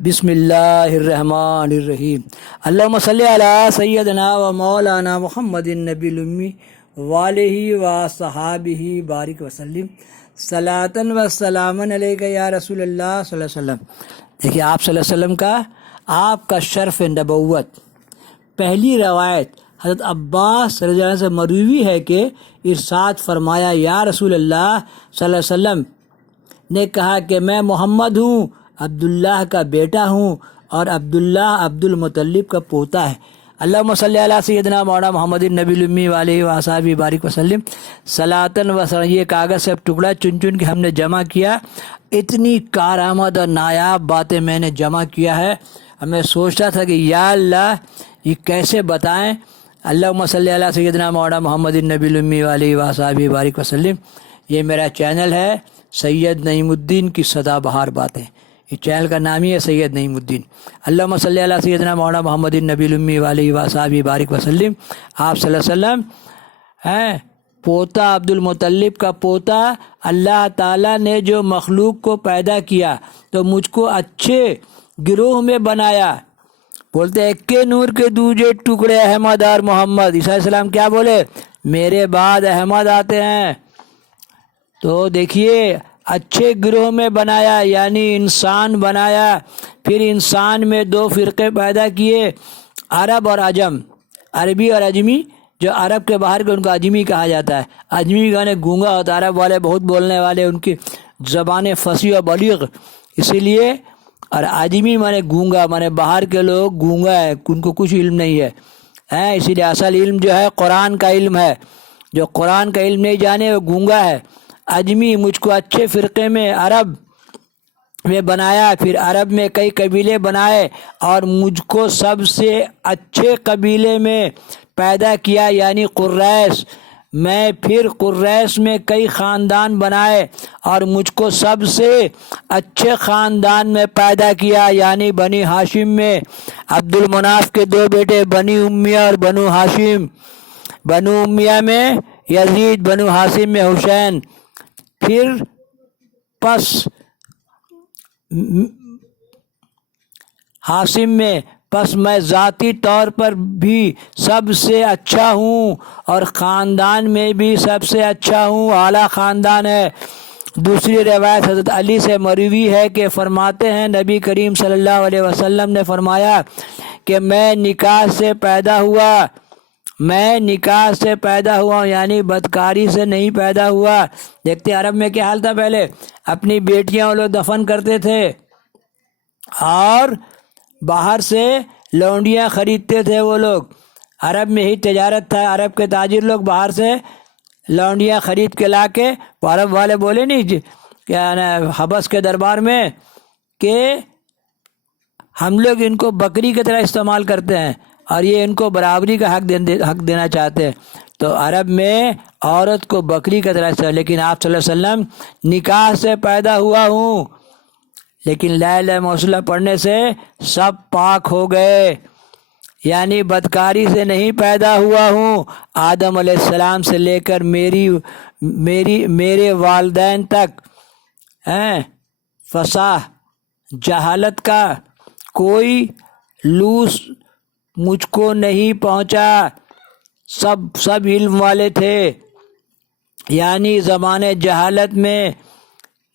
بسم اللہ الرحمن الرحیم۔ اللہم صلی علی سیدنا و مولانا محمد النبی الامی والہ و صحابہ بارک وسلم صلاۃ و سلام علیک یا رسول اللہ صلی اللہ علیہ وسلم۔ دیکھیے آپ صلی اللہ علیہ وسلم کا آپ کا شرف نبوت، پہلی روایت حضرت عباس رضی اللہ عنہ سے مروی ہے کہ ارشاد فرمایا، یا رسول اللہ صلی اللہ علیہ وسلم نے کہا کہ میں محمد ہوں، عبداللہ کا بیٹا ہوں، اور عبداللہ عبد المطلب کا پوتا ہے۔ اللہم صلی علی سیدنا مولانا محمد النبی الامی علیہ وصحبہ بارک وسلم صلاۃ و سلام۔ یہ کاغذ سے ٹکڑا چن چن کے ہم نے جمع کیا، اتنی کارآمد اور نایاب باتیں میں نے جمع کیا ہے۔ ہمیں سوچتا تھا کہ یا اللہ یہ کیسے بتائیں۔ اللہم صلی علی سیدنا مولانا محمد النبی الامی علیہ وصحبہ بارک وسلم۔ یہ میرا چینل ہے سید نعیم الدین کی سدا بہار باتیں، یہ چینل کا نام ہی ہے سید نعیم الدین۔ اللہم صلی علی سیدنا مولانا محمد النبی الامی علیہ وصحبہ بارک وسلم۔ آپ صلی اللہ علیہ وسلم ہیں پوتا، عبد المطلب کا پوتا۔ اللہ تعالیٰ نے جو مخلوق کو پیدا کیا تو مجھ کو اچھے گروہ میں بنایا۔ بولتے ہیں کہ نور کے دوجے ٹکڑے احمد اور محمد۔ عیسیٰ علیہ السلام کیا بولے؟ میرے بعد احمد آتے ہیں۔ تو دیکھیے اچھے گروہ میں بنایا، یعنی انسان بنایا۔ پھر انسان میں دو فرقے پیدا کیے، عرب اور عجم، عربی اور اجمی۔ جو عرب کے باہر کے ان کو اجمی کہا جاتا ہے۔ اجمی گانے گونگا ہوتا ہے، عرب والے بہت بولنے والے، ان کی زبانیں فصیح و بلیغ، اسی لیے۔ اور اجمی مانے گونگا، مانے باہر کے لوگ گونگا ہے، ان کو کچھ علم نہیں ہے، اسی لیے اصل علم جو ہے قرآن کا علم ہے۔ جو قرآن کا علم نہیں جانے وہ گونگا ہے۔ اجمی مجھ کو اچھے فرقے میں عرب میں بنایا، پھر عرب میں کئی قبیلے بنائے اور مجھ کو سب سے اچھے قبیلے میں پیدا کیا، یعنی قریش۔ میں پھر قریش میں کئی خاندان بنائے اور مجھ کو سب سے اچھے خاندان میں پیدا کیا، یعنی بنی ہاشم میں۔ عبد المناف کے دو بیٹے بنی امیہ اور بنو ہاشم۔ بنو امیہ میں یزید، بنو ہاشم میں حسین۔ پھر پس ہاشم میں پس میں ذاتی طور پر بھی سب سے اچھا ہوں اور خاندان میں بھی سب سے اچھا ہوں، اعلیٰ خاندان ہے۔ دوسری روایت حضرت علی سے مروی ہے کہ فرماتے ہیں نبی کریم صلی اللہ علیہ وسلم نے فرمایا کہ میں نکاح سے پیدا ہوا ہوں، یعنی بدکاری سے نہیں پیدا ہوا۔ دیکھتے عرب میں کیا حال تھا پہلے، اپنی بیٹیاں وہ لوگ دفن کرتے تھے اور باہر سے لونڈیاں خریدتے تھے وہ لوگ۔ عرب میں ہی تجارت تھا، عرب کے تاجر لوگ باہر سے لونڈیاں خرید کے لا کے، عرب والے بولے نہیں کیا نا حبس کے دربار میں کہ ہم لوگ ان کو بکری کی طرح استعمال کرتے ہیں اور یہ ان کو برابری کا حق دینا چاہتے ہیں۔ تو عرب میں عورت کو بکری کی طرح استعمال، لیکن آپ صلی اللہ علیہ وسلم نکاح سے پیدا ہوا ہوں، لیکن لا الہ الا اللہ محمد پڑھنے سے سب پاک ہو گئے، یعنی بدکاری سے نہیں پیدا ہوا ہوں۔ آدم علیہ السلام سے لے کر میرے والدین تک فصاح جہالت کا کوئی لوس مجھ کو نہیں پہنچا، سب علم والے تھے۔ یعنی زمانے جہالت میں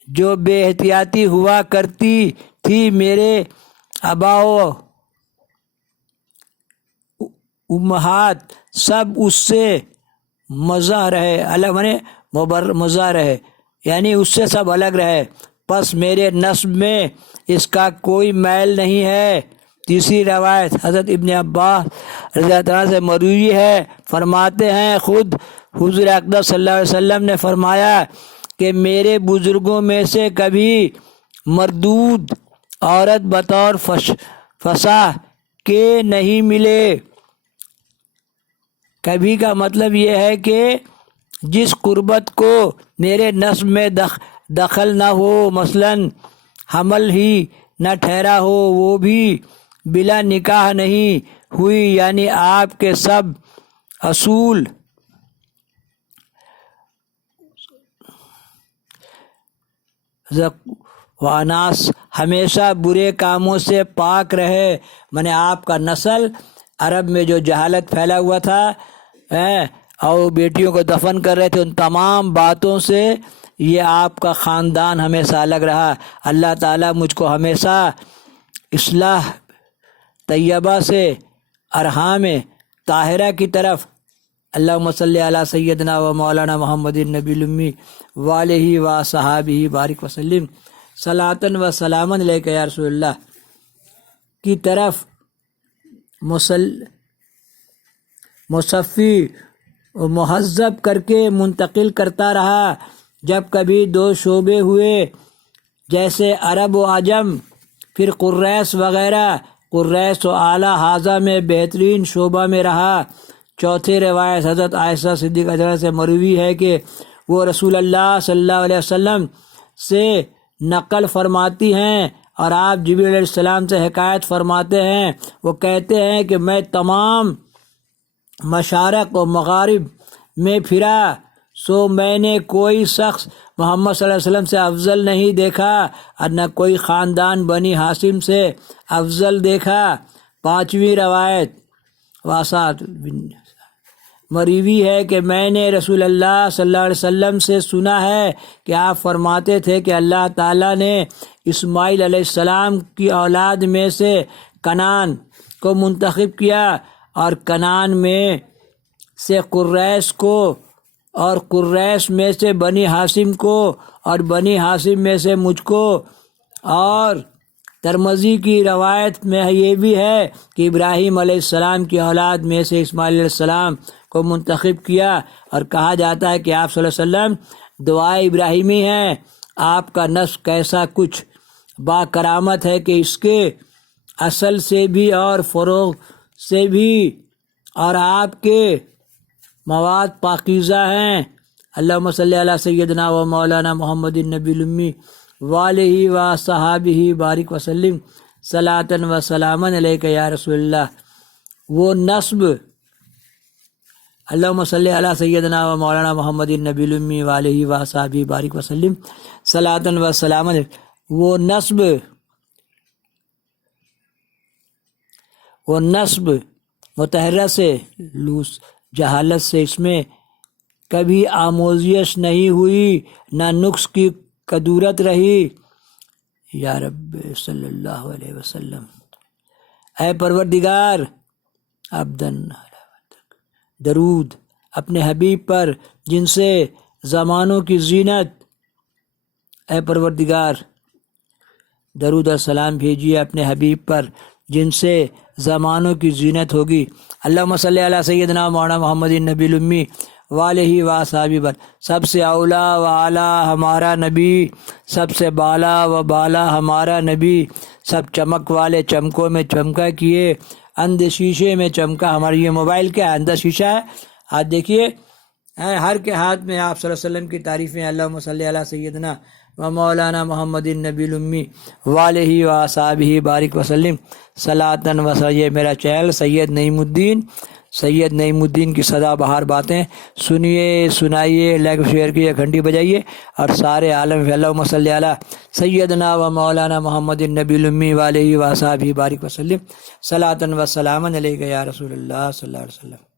جو بے احتیاطی ہوا کرتی تھی، میرے آبا و امہات سب اس سے مزہ رہے، الگ مزہ رہے، یعنی اس سے سب الگ رہے۔ پس میرے نسب میں اس کا کوئی میل نہیں ہے۔ تیسری روایت حضرت ابن عباس رضی اللہ عنہ سے مروی ہے، فرماتے ہیں خود حضور اقدس صلی اللہ علیہ وسلم نے فرمایا کہ میرے بزرگوں میں سے کبھی مردود عورت بطور فصاح کے نہیں ملے۔ کبھی کا مطلب یہ ہے کہ جس قربت کو میرے نسب میں دخل نہ ہو، مثلاً حمل ہی نہ ٹھہرا ہو، وہ بھی بلا نکاح نہیں ہوئی، یعنی آپ کے سب اصول و اناس ہمیشہ برے کاموں سے پاک رہے، میں نے آپ کا نسل عرب میں جو جہالت پھیلا ہوا تھا اور بیٹیوں کو دفن کر رہے تھے، ان تمام باتوں سے یہ آپ کا خاندان ہمیشہ الگ رہا۔ اللہ تعالیٰ مجھ کو ہمیشہ اصلاح طیبہ سے ارحام طاہرہ کی طرف، اللہم صلی علی سیدنا و مولانا محمد النبی الامی وآلہ و صحابہ بارک وسلم صلاۃ و سلاما علیک یا رسول اللہ کی طرف مصفی و مہذب کر کے منتقل کرتا رہا۔ جب کبھی دو شعبے ہوئے جیسے عرب و عجم، پھر قریش وغیرہ، قریش و اعلیٰ حاضہ میں بہترین شعبہ میں رہا۔ چوتھی روایت حضرت عائشہ صدیقہ سے مروی ہے کہ وہ رسول اللہ صلی اللہ علیہ وسلم سے نقل فرماتی ہیں اور آپ جبریل علیہ السلام سے حکایت فرماتے ہیں۔ وہ کہتے ہیں کہ میں تمام مشارق و مغارب میں پھرا، سو میں نے کوئی شخص محمد صلی اللہ علیہ وسلم سے افضل نہیں دیکھا اور نہ کوئی خاندان بنی ہاشم سے افضل دیکھا۔ پانچویں روایت واسعت مروی ہے کہ میں نے رسول اللہ صلی اللہ علیہ وسلم سے سنا ہے کہ آپ فرماتے تھے کہ اللہ تعالیٰ نے اسماعیل علیہ السلام کی اولاد میں سے کنعان کو منتخب کیا اور کنعان میں سے قریش کو اور قریش میں سے بنی ہاشم کو اور بنی ہاشم میں سے مجھ کو۔ اور ترمذی کی روایت میں یہ بھی ہے کہ ابراہیم علیہ السلام کی اولاد میں سے اسماعیل علیہ السلام کو منتخب کیا، اور کہا جاتا ہے کہ آپ صلی اللہ علیہ وسلم دعائے ابراہیمی ہیں۔ آپ کا نسب کیسا کچھ با کرامت ہے کہ اس کے اصل سے بھی اور فروغ سے بھی، اور آپ کے مواد پاکیزہ ہیں۔ اللہم صلی علی سیدنا و مولانا محمد النبی الامی وآلہ و صحابہ بارک وسلم صلاۃ و سلاما علیک یا رسول اللہ۔ وہ نسب، اللہم صلی علی سیدنا و مولانا محمد النبی الامی وآلہ و صحابہ بارک وسلم صلاۃ و سلاما علیک، وہ نسب متحرہ سے لوس جہالت سے اس میں کبھی آموزش نہیں ہوئی، نہ نقص کی کدورت رہی۔ یا رب صلی اللہ علیہ وسلم، اے پروردگار عبدن درود اپنے حبیب پر جن سے زمانوں کی زینت، اے پروردگار درود اور سلام بھیجیے اپنے حبیب پر جن سے زمانوں کی زینت ہوگی۔ اللہم صلی علی سیدنا مولانا محمد النبی الامی وآلہ و صحابہ پر۔ سب سے اولا و اعلیٰ ہمارا نبی، سب سے بالا و بالا ہمارا نبی، سب چمک والے چمکوں میں چمکا کیے، اندھ شیشے میں چمکا۔ ہماری یہ موبائل کیا ہے؟ اندھا شیشہ ہے۔ ہاتھ دیکھیے، ہر کے ہاتھ میں آپ صلی اللہ علیہ وسلم کی تعریفیں۔ اللہم صلی علی سیدنا و مولانا محمد النبی الامی وآلہ و صحابہ بارک وسلم صلاۃ و سلام۔ یہ میرا چینل سید نعیم الدین کی سدا بہار باتیں سنیے، سنائیے، لائک شیئر کیجیے، گھنٹی بجائیے، اور سارے عالم فی اللہم صلی علی سیدنا و مولانا محمد النبی الامی وآلہ و صحابہ بارک وسلم صلاۃ و سلاما علیک یا رسول اللہ صلی اللہ علیہ وسلم۔